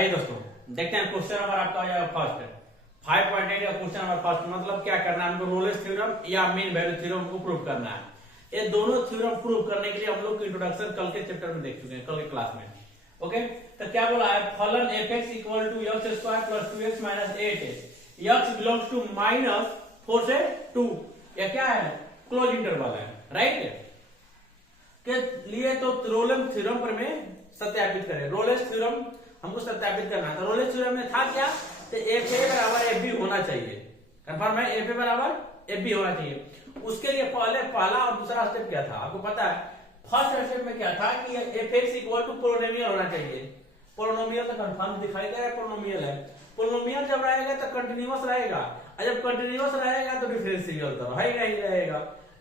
आइए दोस्तों देखते हैं क्वेश्चन नंबर आपका हो जाएगा फर्स्ट 5.8 का क्वेश्चन नंबर फर्स्ट। मतलब क्या करना है हमको, रोलेस थ्योरम या मीन वैल्यू थ्योरम को प्रूव करना है। ये दोनों थ्योरम प्रूव करने के लिए हम लोग इंट्रोडक्शन कल के चैप्टर में देख चुके हैं, कल के क्लास में। ओके, तो क्या बोला है, फलन fx equal to x square plus 2x minus 8 x belongs to minus 4 से 2, या क्या है, क्लोज इंटरवल है, राइट के लिए। तो रोलेस थ्योरम पर में सत्यापित करें। रोलेस थ्योरम हमको सत्यापित करना है। तो रोलेस थ्योरम में था क्या, तो एफ ए बराबर एफ बी होना चाहिए। कंफर्म है, एफ ए बराबर एफ बी होना चाहिए। उसके लिए पहला और दूसरा स्टेप क्या था आपको पता है। फर्स्ट स्टेप में क्या था कि F X equal to polynomial होना चाहिए। पोलिनोमियल तो कंफर्म दिखाई दे रहा है, पोलिनोमियल है। पोलिनोमियल जब रहेगा तो कंटिन्यूअस रहेगा, और जब कंटिन्यूअस रहेगा तो डिफरेंशियल तो रहेगा ही रहेगा।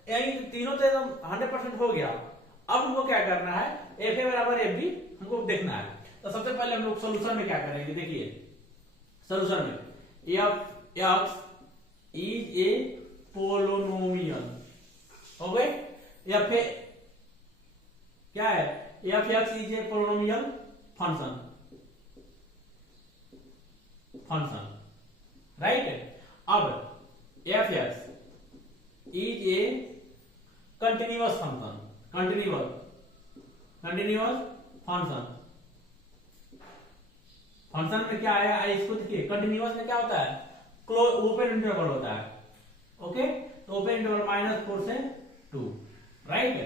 यानी तीनों तो एकदम 100% हो गया। अब हमको क्या करना है, एफ ए बराबर एफ बी हमको देखना है। तो सबसे पहले हम लोग सोल्यूशन में क्या करेंगे, देखिए सोल्यूशन में f x is a polynomial हो गए। एफ ए क्या है, f x is a polynomial function right. अब f x is a continuous function, continuous function में क्या आएगा, इसको देखिए कंटिन्यूअस में क्या होता है, क्लोज ओपन इंटरवल होता है। ओके, तो ओपन इंटरवल -4 से 2, राइट।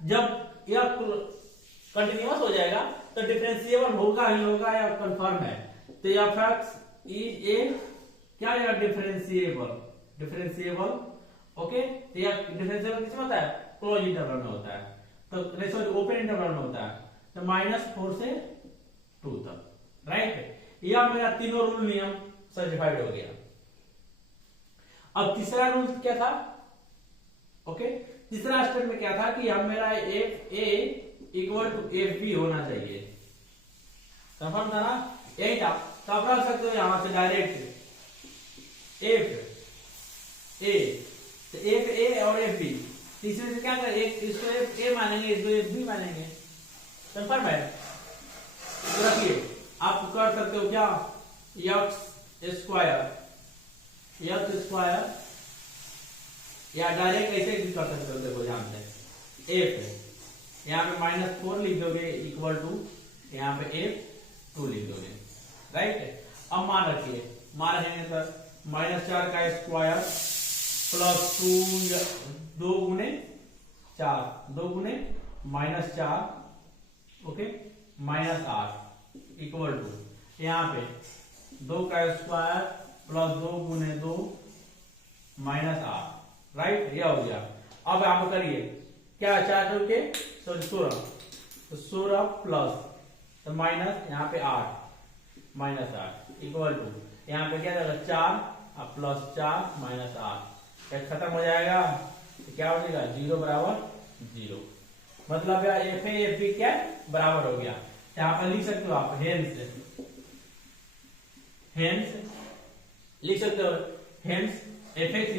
जब यह कंटिन्यूअस हो जाएगा तो डिफरेंशिएबल होगा ही होगा, या कंफर्म है। तो एफ एक्स इज ए क्या है, डिफरेंशिएबल। ओके, तो यह डिफरेंशिएबल किसमें होता है, क्लोज इंटरवल में होता है। तो सॉरी ओपन इंटरवल में होता है। तो -4 से 2 तक, राइट। यह मेरा तीनों रूल नियम सर्टिफाइड हो गया। अब तीसरा रूल क्या था, ओके, तीसरा स्टेप में क्या था कि हम मेरा F A equal to F B होना चाहिए। कंफर्म था ना, यही था। तो आप रख सकते हो यहां से डायरेक्ट एफ ए, तो एफ ए और एफ बी, तीसरे से क्या करें, एक इसको एफ ए मानेंगे, इसको एफ बी मानेंगे। कंफर्म है, तो रखिए आप कर सकते हो क्या, एक्स स्क्वायर या डायरेक्ट ऐसे भी कर सकते हो। देखो यहाँ पे एफ यहाँ पे -4 लिख दोगे इक्वल टू यहाँ पे एफ 2 लिख दोगे, राइट। अब मान रखिए, मान रखेंगे तो -4 का स्क्वायर प्लस 2 गुने 4, 2 गुने -4, ओके, -8 इक्वल टू यहाँ पे 2 का स्क्वायर प्लस 2 गुने 2 -8, राइट। यह हो गया। अब आप करिए क्या, 4 के सॉरी 16 प्लस तो माइनस यहाँ पे 8 -8 इक्वल टू यहाँ पे क्या जाएगा 4 और प्लस 4 -8, एक खत्म हो जाएगा। तो क्या हो जाएगा 0 बराबर 0। मतलब एफ ए एफ बी क्या बराबर हो गया। यहाँ पर लिख सकते हो आप हेंस लिख सकते हो, hence f x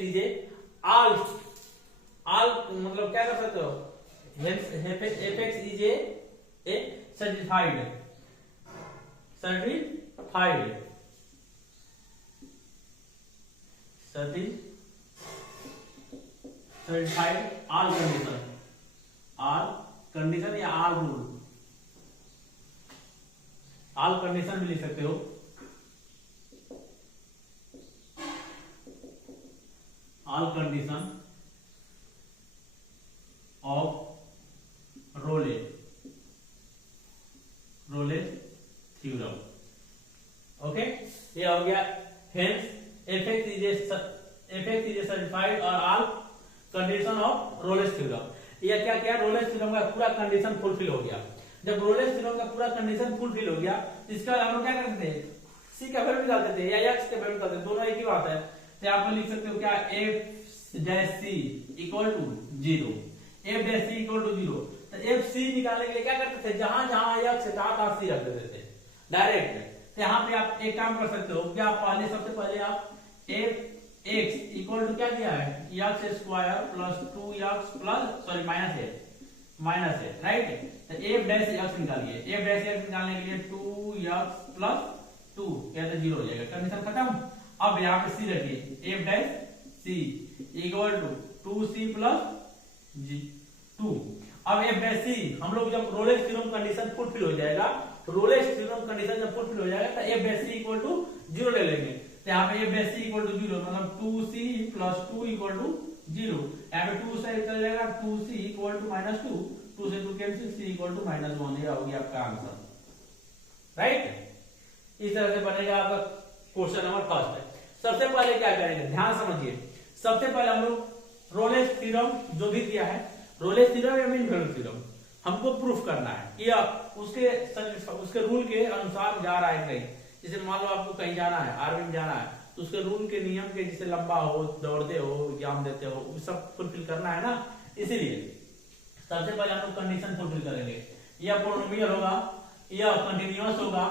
is a all मतलब क्या कर सकते हो, hence f x is a certified all condition या ऑल रूल, ऑल कंडीशन भी लिख सकते हो। All condition of Rolle theorem, okay. ये हो गया hence f x is a certified और all condition of Rolle's theorem. ये क्या क्या, रोलेस थ्योरम का पूरा कंडीशन फुलफिल हो गया। जब रोलेस थ्योरम का पूरा कंडीशन फुलफिल हो गया, इसका हम लोग क्या करते थे, सी का वैल्यू निकालते थे या एक्स का वैल्यू निकालते थे, दोनों एक ही बात है। तो आप लिख सकते हो क्या, F dash C equal to 0, F dash C equal to 0। तो एफ सी निकालने के लिए क्या करते थे, जहां जहां एक्स था तहां सी रख देते थे डायरेक्ट। तो यहाँ पे आप एक काम कर सकते हो क्या, पहले सबसे पहले आप एफ एक्स इक्वल टू क्या दिया है, x square plus 2x plus sorry -8 minus है, राइट। तो एफ डैश एक्स निकालिए, एफ डैश एक्स निकालने के लिए 2x प्लस 2 या तो 0 हो जाएगा, कंडीशन खत्म। अब यहाँ पे सी रखिए, F dash C equal to 2c plus 2। अब एफ डैश सी हम लोग जब रोलेस थ्योरम कंडीशन फुलफिल हो जाएगा, रोलेस थ्योरम कंडीशन जब फुलफिल हो जाएगा तो F dash C equal to 0 ले लेंगे। तो यहाँ पे F dash C equal to 0 मतलब 2c प्लस 2 इक्वल टू 0। यहाँ पे 2 से चल जाएगा, 2c इक्वल टू माइनस 2, 2 से 2 कैंसिल, c इक्वल टू -1। ये होगी आपका आंसर, राइट। इस तरह से बनेगा आपका क्वेश्चन नंबर फर्स्ट। सबसे पहले क्या करेंगे, ध्यान समझिए। सबसे पहले हम लोग रोलेस थ्योरम जो भी दिया है, रोलेस थ्योरम या मीन वैल्यू थ्योरम हमको प्रूफ करना है कि उसके रूल के अनुसार जा रहा है कहीं। जैसे मान लो आपको कहीं जाना है, आर्मी में जाना है, तो उसके रूल के नियम के, जैसे लंबा हो, दौड़ते हो, एग्जाम देते हो, वो सब फुलफिल करना है ना। इसीलिए सबसे पहले हम लोग कंडीशन फुलफिल करेंगे, या पॉलिनोमियल होगा, या कंटिन्यूअस होगा,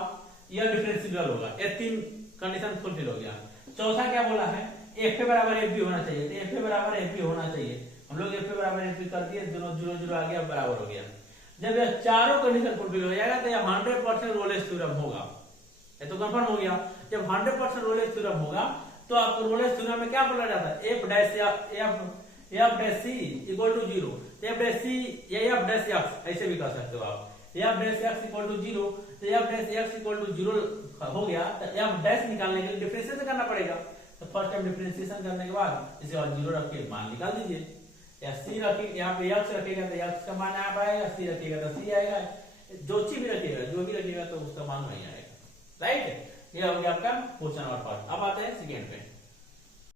या डिफरेंशियल होगा। ये 3 कंडीशन फुलफिल हो गया। चौथा क्या बोला है, एफ पे बराबर एफ बी होना चाहिए। तो एफ पे बराबर एफ बी होना चाहिए, हम लोग एफ पे बराबर एफ बी कर दिए, दोनों 0 0 आ गया, बराबर हो गया। जब ये चारों कंडीशन फुलफिल हो जाएगा तो ये 100% रोलेस थ्योरम होगा। ये तो कंफर्म हो गया। जब 100% रोलेस थ्योरम होगा तो आपको रोलेस थ्योरम में क्या बोला जाता है, f dash C equal to 0। F dash c या एफ डैश एक्स ऐसे भी कर सकते हो आप, F dash X equal to 0। तो F dash X equal to 0 हो गया तो एफ डैश निकालने के लिए डिफरेंशिएशन करना पड़ेगा। तो फर्स्ट टाइम डिफरेंशिएशन करने के बाद इसे और 0 रख के मान निकाल दीजिए। या सी रखिए, यहाँ पे एक्स रखेगा तो एक्स का मान यहाँ आएगा, सी रखेगा तो सी आएगा, जो चीज भी रखेगा, जो भी रखेगा तो उसका मान वही आएगा, राइट। ये हो गया आपका क्वेश्चन नंबर फर्स्ट। अब आते हैं सेकेंड पे।